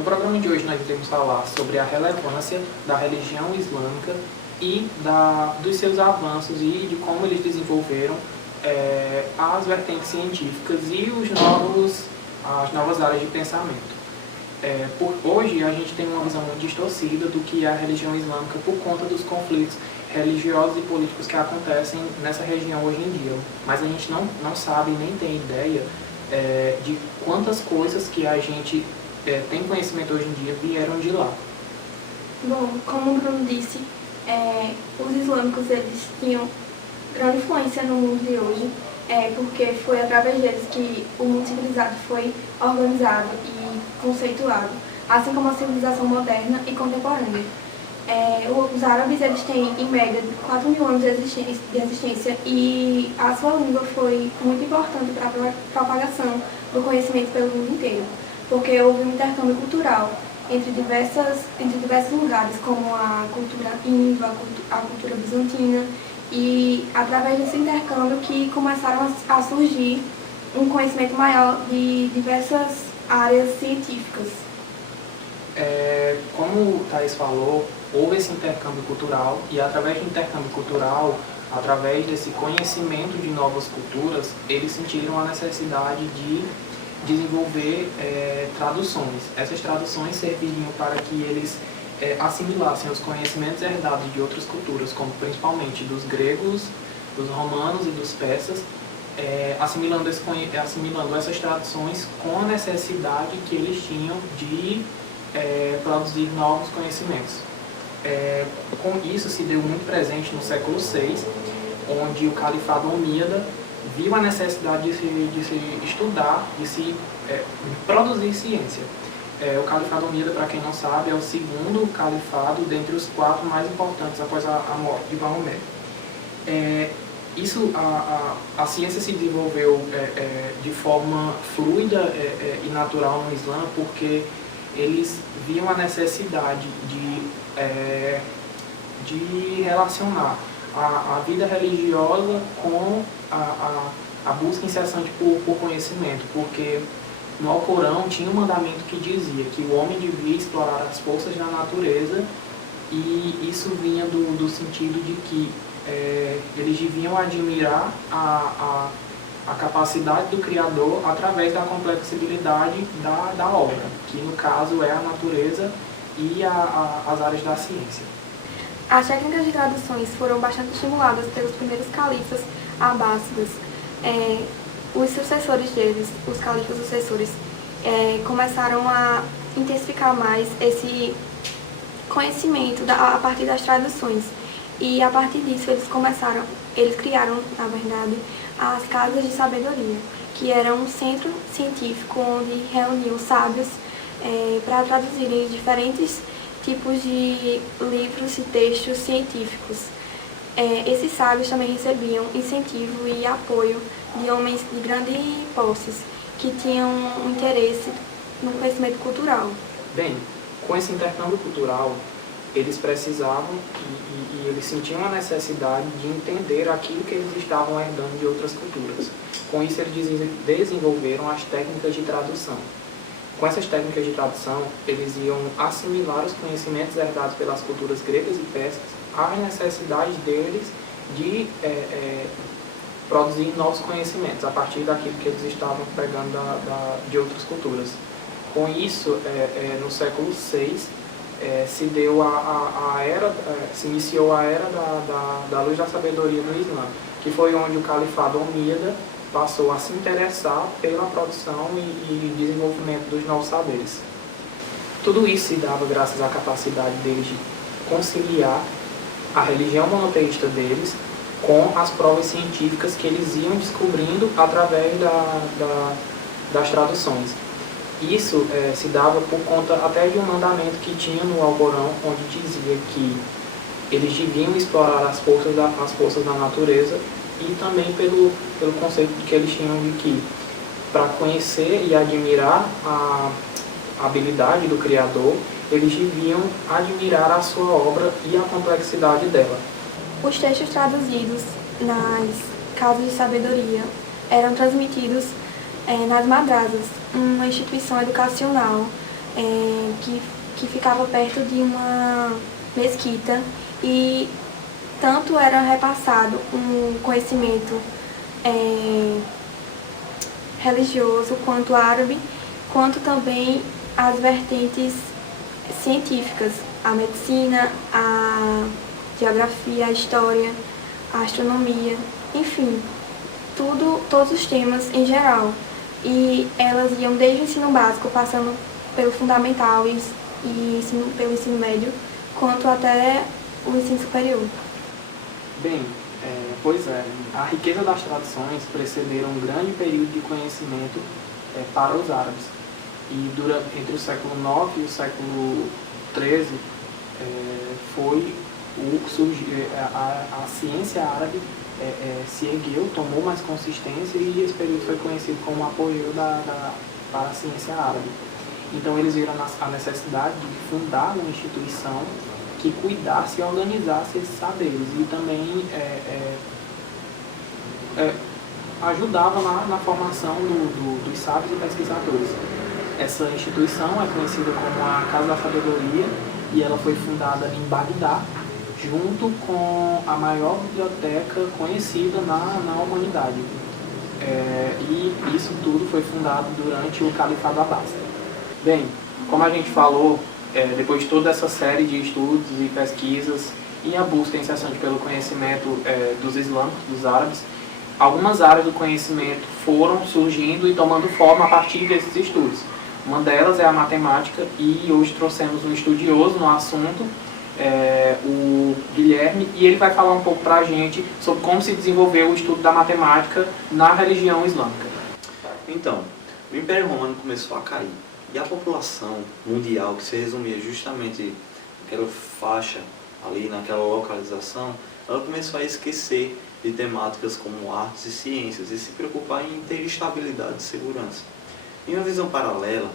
No programa de hoje nós iremos falar sobre a relevância da religião islâmica e dos seus avanços e de como eles desenvolveram as vertentes científicas e as novas áreas de pensamento. Por hoje a gente tem uma visão muito distorcida do que é a religião islâmica por conta dos conflitos religiosos e políticos que acontecem nessa região hoje em dia. Mas a gente não sabe nem tem ideia de quantas coisas que a gente tem conhecimento hoje em dia vieram de lá. Bom, como o Bruno disse, os islâmicos eles tinham grande influência no mundo de hoje, porque foi através deles que o mundo civilizado foi organizado e conceituado, assim como a civilização moderna e contemporânea. Os árabes eles têm, em média, 4.000 anos de existência e a sua língua foi muito importante para a propagação do conhecimento pelo mundo inteiro, porque houve um intercâmbio cultural entre diversos lugares, como a cultura índio, a cultura bizantina, e através desse intercâmbio que começaram a surgir um conhecimento maior de diversas áreas científicas. Como o Thaís falou, houve esse intercâmbio cultural e através do intercâmbio cultural, através desse conhecimento de novas culturas, eles sentiram a necessidade de desenvolver traduções. Essas traduções serviriam para que eles assimilassem os conhecimentos herdados de outras culturas, como principalmente dos gregos, dos romanos e dos persas, assimilando essas traduções com a necessidade que eles tinham de produzir novos conhecimentos. Com isso se deu muito presente no século VI, onde o califado omíada viu a necessidade de se estudar, de produzir ciência. O califado omíada, para quem não sabe, é o segundo califado dentre os 4 mais importantes após a morte de Maomé. A ciência se desenvolveu de forma fluida e natural no Islã, porque eles viam a necessidade de relacionar a vida religiosa com a busca incessante por conhecimento, porque no Alcorão tinha um mandamento que dizia que o homem devia explorar as forças da natureza, e isso vinha do sentido de que eles deviam admirar a capacidade do Criador através da complexibilidade da obra, que no caso é a natureza e as áreas da ciência. As técnicas de traduções foram bastante estimuladas pelos primeiros califas abássidas. Os sucessores deles, os califas sucessores, começaram a intensificar mais esse conhecimento a partir das traduções. E a partir disso eles criaram, na verdade, as casas de sabedoria, que eram um centro científico onde reuniam sábios para traduzirem diferentes tipos de livros e textos científicos. Esses sábios também recebiam incentivo e apoio de homens de grandes posses, que tinham um interesse no conhecimento cultural. Bem, com esse intercâmbio cultural, eles precisavam e eles sentiam a necessidade de entender aquilo que eles estavam herdando de outras culturas. Com isso, eles desenvolveram as técnicas de tradução. Com essas técnicas de tradução, eles iam assimilar os conhecimentos herdados pelas culturas gregas e persas às necessidades deles de produzir novos conhecimentos a partir daquilo que eles estavam pegando de outras culturas. Com isso, no século VI, se iniciou a era da luz da sabedoria no Islã, que foi onde o califado omíada passou a se interessar pela produção e desenvolvimento dos novos saberes. Tudo isso se dava graças à capacidade deles de conciliar a religião monoteísta deles com as provas científicas que eles iam descobrindo através das traduções. Isso se dava por conta até de um mandamento que tinha no Alcorão, onde dizia que eles deviam explorar as forças da natureza, e também pelo conceito de que eles tinham de que, para conhecer e admirar a habilidade do Criador, eles deviam admirar a sua obra e a complexidade dela. Os textos traduzidos nas casas de sabedoria eram transmitidos nas madrasas, uma instituição educacional que ficava perto de uma mesquita, e tanto era repassado um conhecimento religioso quanto árabe, quanto também as vertentes científicas, a medicina, a geografia, a história, a astronomia, enfim, todos os temas em geral. E elas iam desde o ensino básico, passando pelo fundamental pelo ensino médio, quanto até o ensino superior. Bem, pois é, a riqueza das tradições precederam um grande período de conhecimento para os árabes. E entre o século IX e o século XIII foi a ciência árabe se ergueu, tomou mais consistência, e esse período foi conhecido como o apogeu para a ciência árabe. Então eles viram a necessidade de fundar uma instituição que cuidasse e organizasse esses saberes e também ajudava na formação dos sábios e pesquisadores. Essa instituição é conhecida como a Casa da Sabedoria e ela foi fundada em Bagdá, junto com a maior biblioteca conhecida na humanidade. E isso tudo foi fundado durante o Califado Abbásida. Bem, como a gente falou, depois de toda essa série de estudos e pesquisas e a busca incessante pelo conhecimento dos islâmicos, dos árabes, algumas áreas do conhecimento foram surgindo e tomando forma a partir desses estudos. Uma delas é a matemática, e hoje trouxemos um estudioso no assunto, o Guilherme, e ele vai falar um pouco para a gente sobre como se desenvolveu o estudo da matemática na religião islâmica. Então, o Império Romano começou a cair, e a população mundial, que se resumia justamente naquela faixa ali, naquela localização, ela começou a esquecer de temáticas como artes e ciências e se preocupar em ter estabilidade e segurança. Em uma visão paralela,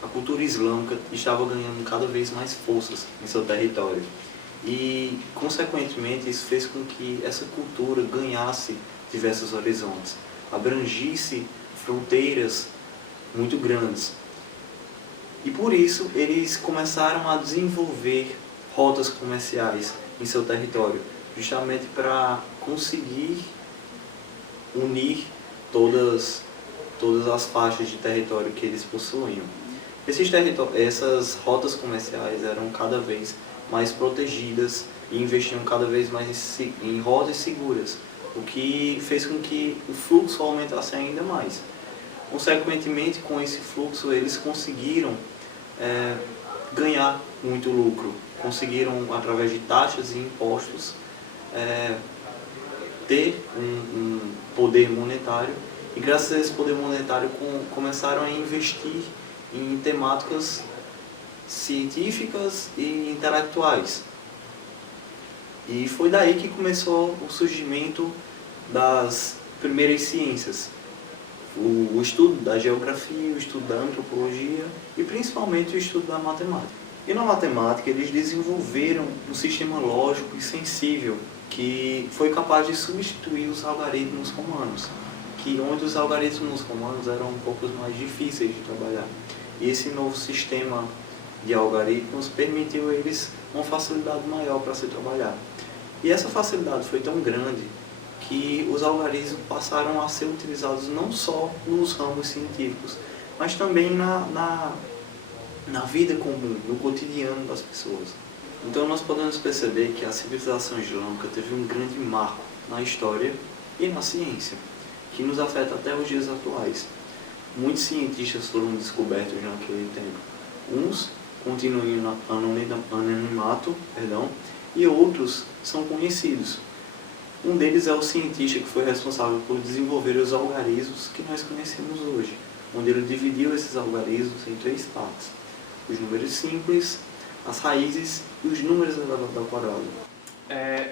a cultura islâmica estava ganhando cada vez mais forças em seu território e, consequentemente, isso fez com que essa cultura ganhasse diversos horizontes, abrangisse fronteiras muito grandes. E por isso eles começaram a desenvolver rotas comerciais em seu território, justamente para conseguir unir todas as faixas de território que eles possuíam. Essas rotas comerciais eram cada vez mais protegidas e investiam cada vez mais em rotas seguras, o que fez com que o fluxo aumentasse ainda mais. Consequentemente, com esse fluxo, eles conseguiram ganhar muito lucro, conseguiram, através de taxas e impostos, ter um poder monetário, e graças a esse poder monetário começaram a investir em temáticas científicas e intelectuais. E foi daí que começou o surgimento das primeiras ciências, o estudo da geografia, o estudo da antropologia e principalmente o estudo da matemática. E na matemática eles desenvolveram um sistema lógico e sensível que foi capaz de substituir os algoritmos romanos, onde os algoritmos romanos eram um pouco mais difíceis de trabalhar. E esse novo sistema de algoritmos permitiu a eles uma facilidade maior para se trabalhar. E essa facilidade foi tão grande que os algoritmos passaram a ser utilizados não só nos ramos científicos, mas também na vida comum, no cotidiano das pessoas. Então nós podemos perceber que a civilização islâmica teve um grande marco na história e na ciência, que nos afeta até os dias atuais. Muitos cientistas foram descobertos naquele tempo. Uns continuam em anonimato, e outros são conhecidos. Um deles é o cientista que foi responsável por desenvolver os algarismos que nós conhecemos hoje, onde ele dividiu esses algarismos em 3 partes: os números simples, as raízes e os números elevados ao quadrado.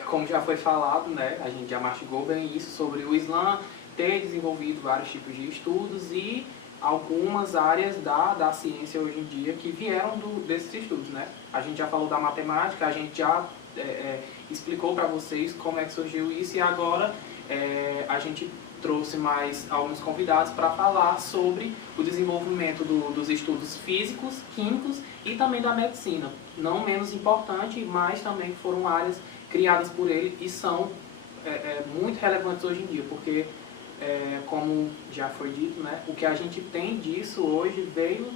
Como já foi falado, né, a gente já mastigou bem isso sobre o Islã ter desenvolvido vários tipos de estudos e algumas áreas da ciência hoje em dia que vieram desses estudos, né? A gente já falou da matemática, a gente já explicou para vocês como é que surgiu isso, e agora a gente trouxe mais alguns convidados para falar sobre o desenvolvimento dos estudos físicos, químicos e também da medicina. Não menos importante, mas também foram áreas criadas por ele e são muito relevantes hoje em dia, porque, como já foi dito, né, o que a gente tem disso hoje veio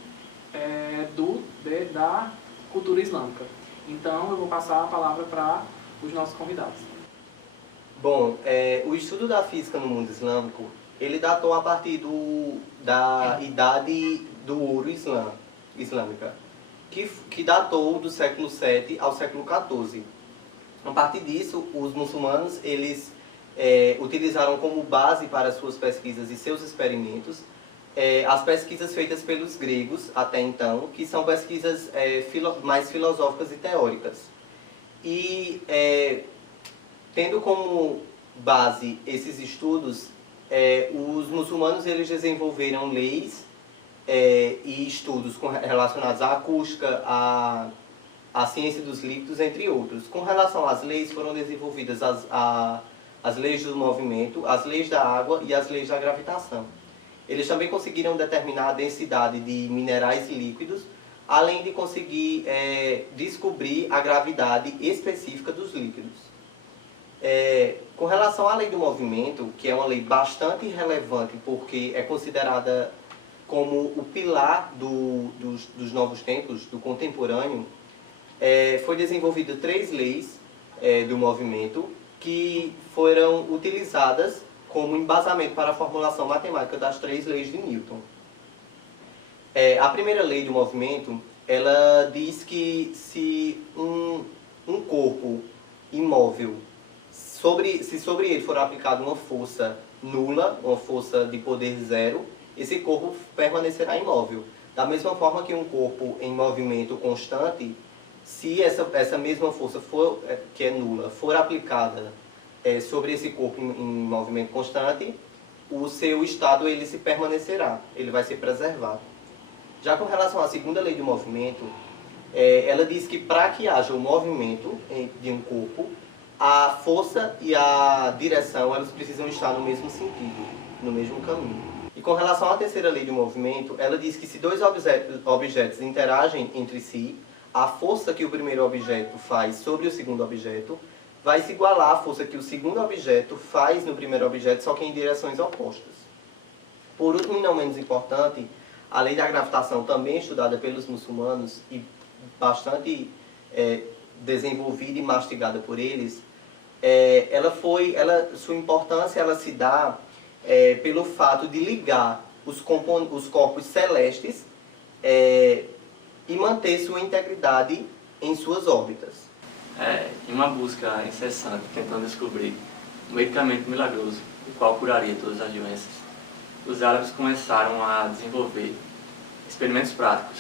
da cultura islâmica. Então, eu vou passar a palavra para os nossos convidados. Bom, o estudo da física no mundo islâmico, ele datou a partir da idade do ouro islâmica, que datou do século VII ao século XIV. A partir disso, os muçulmanos eles utilizaram como base para suas pesquisas e seus experimentos as pesquisas feitas pelos gregos até então, que são pesquisas mais filosóficas e teóricas. E tendo como base esses estudos, os muçulmanos eles desenvolveram leis e estudos relacionados à acústica, à ciência dos líquidos, entre outros. Com relação às leis, foram desenvolvidas as leis do movimento, as leis da água e as leis da gravitação. Eles também conseguiram determinar a densidade de minerais líquidos, além de conseguir descobrir a gravidade específica dos líquidos. Com relação à lei do movimento, que é uma lei bastante relevante porque é considerada como o pilar dos novos tempos, do contemporâneo, foi desenvolvida 3 leis do movimento que foram utilizadas como embasamento para a formulação matemática das 3 leis de Newton. A primeira lei do movimento, ela diz que se um corpo imóvel, se sobre ele for aplicada uma força nula, uma força de poder zero, esse corpo permanecerá imóvel. Da mesma forma que um corpo em movimento constante, se essa mesma força que é nula for aplicada sobre esse corpo em movimento constante, o seu estado ele se permanecerá, ele vai ser preservado. Já com relação à segunda lei do movimento, ela diz que para que haja o movimento de um corpo, a força e a direção elas precisam estar no mesmo sentido, no mesmo caminho. E com relação à terceira lei do movimento, ela diz que se 2 objetos interagem entre si, a força que o primeiro objeto faz sobre o segundo objeto vai se igualar à força que o segundo objeto faz no primeiro objeto, só que em direções opostas. Por último e não menos importante, a lei da gravitação, também estudada pelos muçulmanos e bastante desenvolvida e mastigada por eles, sua importância ela se dá pelo fato de ligar os corpos celestes e manter sua integridade em suas órbitas. Em uma busca incessante, tentando descobrir um medicamento milagroso, o qual curaria todas as doenças, os árabes começaram a desenvolver experimentos práticos.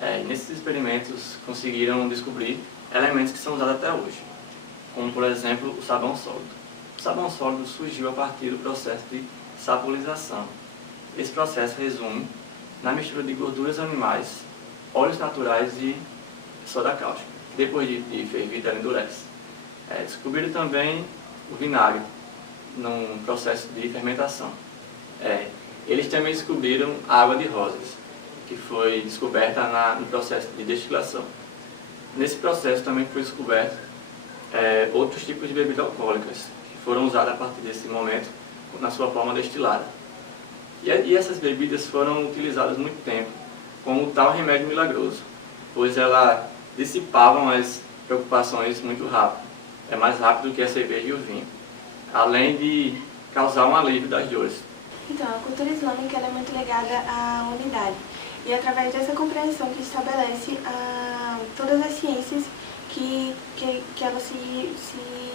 E nesses experimentos conseguiram descobrir elementos que são usados até hoje, como por exemplo o sabão sólido. O sabão sólido surgiu a partir do processo de sapolização. Esse processo resume na mistura de gorduras animais, óleos naturais e soda cáustica. Depois de fervida, ela endurece. Descobriram também o vinagre, num processo de fermentação. Eles também descobriram a água de rosas, que foi descoberta no processo de destilação. Nesse processo também foi descoberto outros tipos de bebidas alcoólicas, que foram usadas a partir desse momento na sua forma destilada. E essas bebidas foram utilizadas muito tempo como tal remédio milagroso, pois ela dissipavam as preocupações muito rápido. É mais rápido que a cerveja e o vinho, além de causar um alívio das dores. Então, a cultura islâmica ela é muito ligada à unidade. E é através dessa compreensão que estabelece todas as ciências que elas se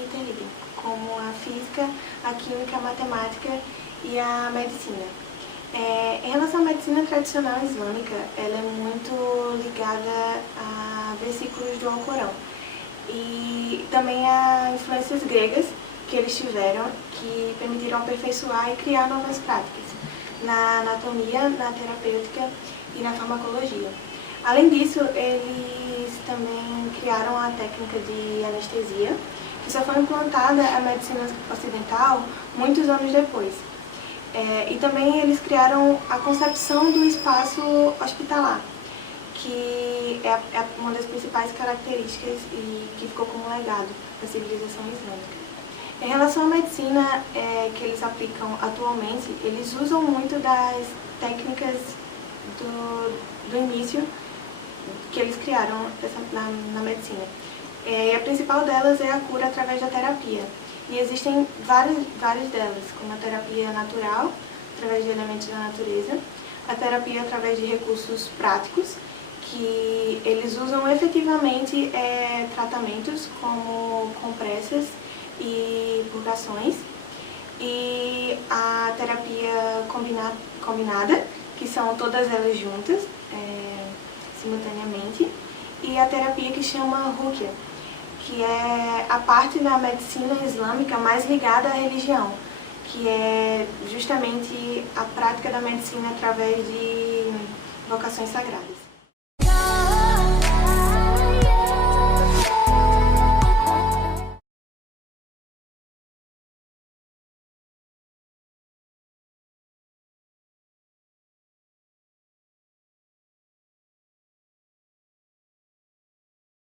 interligam, como a física, a química, a matemática e a medicina. Em relação à medicina tradicional islâmica, ela é muito ligada a versículos do Alcorão e também a influências gregas que eles tiveram, que permitiram aperfeiçoar e criar novas práticas na anatomia, na terapêutica e na farmacologia. Além disso, eles também criaram a técnica de anestesia, que só foi implantada à medicina ocidental muitos anos depois. E também eles criaram a concepção do espaço hospitalar, que é uma das principais características e que ficou como legado da civilização islâmica. Em relação à medicina que eles aplicam atualmente, eles usam muito das técnicas do início que eles criaram na medicina. E a principal delas é a cura através da terapia. E existem várias delas, como a terapia natural, através de elementos da natureza, a terapia através de recursos práticos, que eles usam efetivamente tratamentos como compressas e purgações, e a terapia combinada, que são todas elas juntas, simultaneamente, e a terapia que chama Ruqya, que é a parte da medicina islâmica mais ligada à religião, que é justamente a prática da medicina através de invocações sagradas.